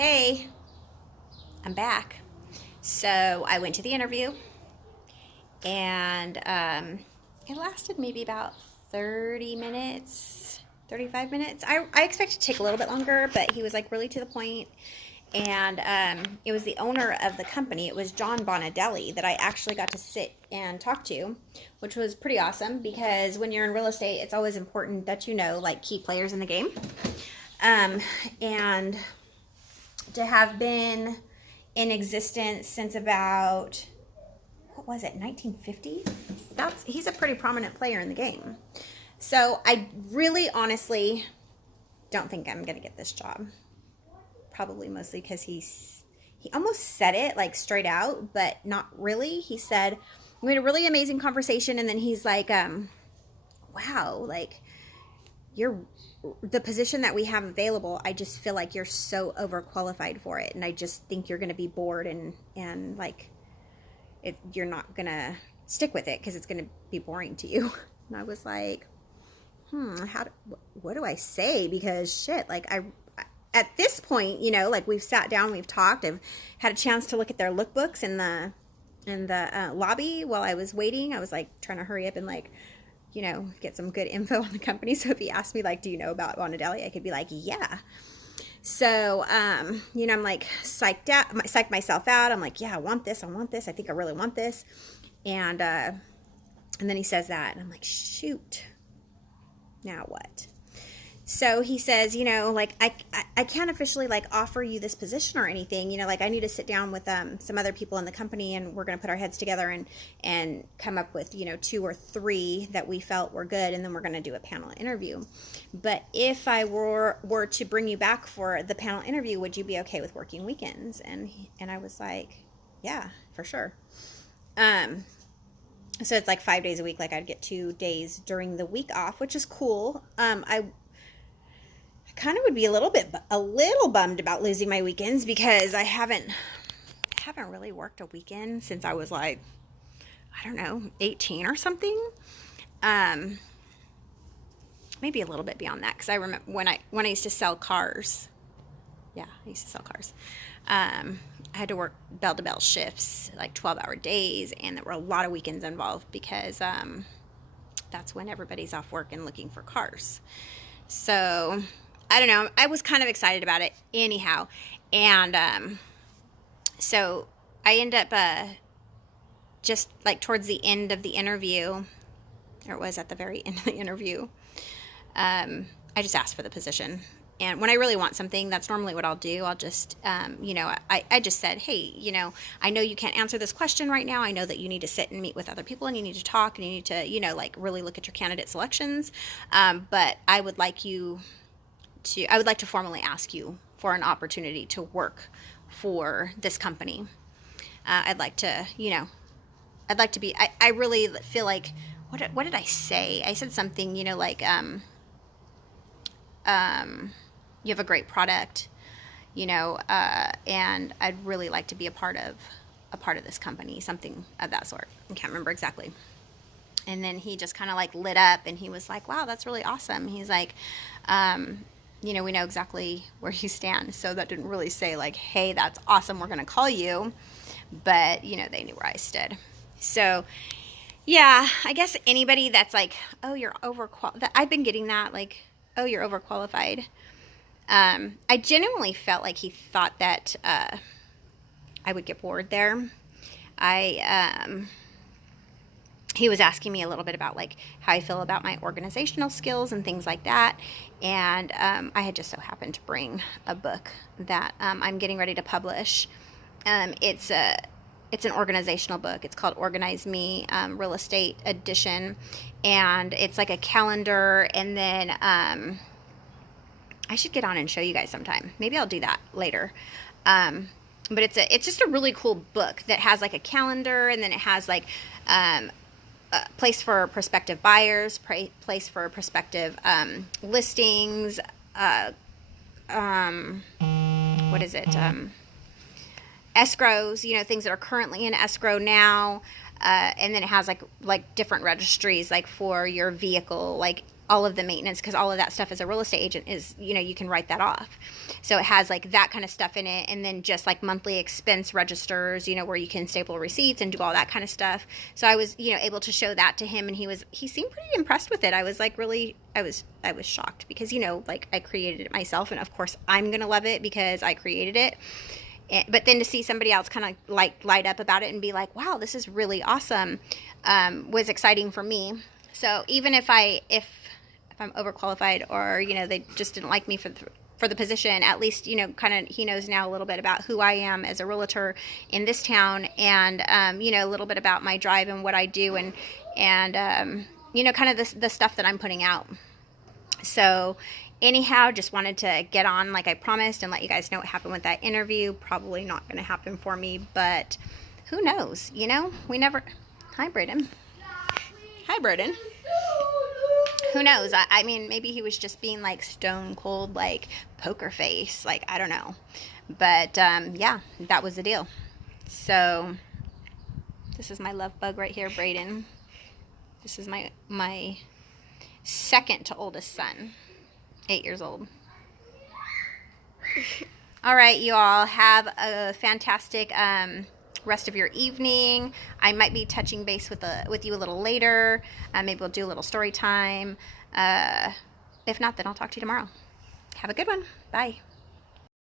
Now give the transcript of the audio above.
Hey, I'm back. So I went to the interview and it lasted maybe about 30 minutes, 35 minutes. I expected to take a little bit longer, but he was like really to the point. And it was the owner of the company. It was John Bonadelli that I actually got to sit and talk to, which was pretty awesome because when you're in real estate, it's always important that you know like key players in the game. And to have been in existence since about, what was it, 1950? He's a pretty prominent player in the game. So I really honestly don't think I'm going to get this job. Probably mostly because he almost said it like straight out, but not really. He said, we had a really amazing conversation, and then he's like, wow, like you're the position that we have available, I just feel like you're so overqualified for it, and I just think you're going to be bored and like you're not going to stick with it because it's going to be boring to you. And I was like, what do I say? Because shit, like at this point, like we've sat down, we've talked, I've had a chance to look at their lookbooks in the lobby while I was waiting. I was like trying to hurry up and like get some good info on the company. So if he asked me like, do you know about Bonadelli? I could be like, yeah. So, I'm like psyched myself out. I'm like, yeah, I want this. I think I really want this. And then he says that, and I'm like, shoot, now what? So he says, like I can't officially like offer you this position or anything, like I need to sit down with some other people in the company, and we're going to put our heads together and come up with, 2 or 3 that we felt were good. And then we're going to do a panel interview. But if I were to bring you back for the panel interview, would you be okay with working weekends? And I was like, yeah, for sure. So it's like 5 days a week. Like I'd get 2 days during the week off, which is cool. I kind of would be a little bummed about losing my weekends because I haven't really worked a weekend since I was like, I don't know, 18 or something. Maybe a little bit beyond that, because I remember when I used to sell cars. Yeah, I used to sell cars. I had to work bell-to-bell shifts, like 12-hour days, and there were a lot of weekends involved because that's when everybody's off work and looking for cars. So I don't know. I was kind of excited about it anyhow. And so I end up just like towards the end of the interview, or it was at the very end of the interview, I just asked for the position. And when I really want something, that's normally what I'll do. I'll just, I just said, hey, I know you can't answer this question right now. I know that you need to sit and meet with other people, and you need to talk, and you need to, like really look at your candidate selections. But I would like to formally ask you for an opportunity to work for this company. I'd like to be, I really feel like, what did I say? I said something, like, you have a great product, and I'd really like to be a part of this company, something of that sort. I can't remember exactly. And then he just kind of like lit up, and he was like, wow, that's really awesome. He's like, we know exactly where you stand. So that didn't really say like, hey, that's awesome, we're going to call you. But, they knew where I stood. So, yeah, I guess anybody that's like, oh, you're overqualified. I've been getting that, like, oh, you're overqualified. I genuinely felt like he thought that I would get bored there. He was asking me a little bit about like how I feel about my organizational skills and things like that. And I had just so happened to bring a book that I'm getting ready to publish. It's an organizational book. It's called Organize Me, Real Estate Edition. And it's like a calendar. And then I should get on and show you guys sometime. Maybe I'll do that later. But it's just a really cool book that has like a calendar, and then it has like place for prospective buyers, place for prospective listings. What is it? Escrows. Things that are currently in escrow now. And then it has like different registries, like for your vehicle, like all of the maintenance, because all of that stuff as a real estate agent is, you know, you can write that off. So it has like that kind of stuff in it, and then just like monthly expense registers, you know, where you can staple receipts and do all that kind of stuff. So I was, you know, able to show that to him, and he seemed pretty impressed with it. I was like really, I was shocked, because, you know, like I created it myself, and of course I'm gonna love it because I created it. But then to see somebody else kind of like light up about it and be like, wow, this is really awesome, was exciting for me. So even if I'm overqualified, or, you know, they just didn't like me for the position, at least, you know, kind of he knows now a little bit about who I am as a realtor in this town, and you know, a little bit about my drive and what I do, and you know, kind of the stuff that I'm putting out. So anyhow, just wanted to get on like I promised and let you guys know what happened with that interview. Probably not going to happen for me, but who knows, you know? We never... Hi, Braden. Hi, Braden. Who knows? I mean, maybe he was just being like stone cold, like poker face. Like, I don't know. But yeah, that was the deal. So this is my love bug right here, Braden. This is my second to oldest son, 8 years old. All right, you all have a fantastic rest of your evening. I might be touching base with you a little later. Maybe we'll do a little story time. If not, then I'll talk to you tomorrow. Have a good one. Bye.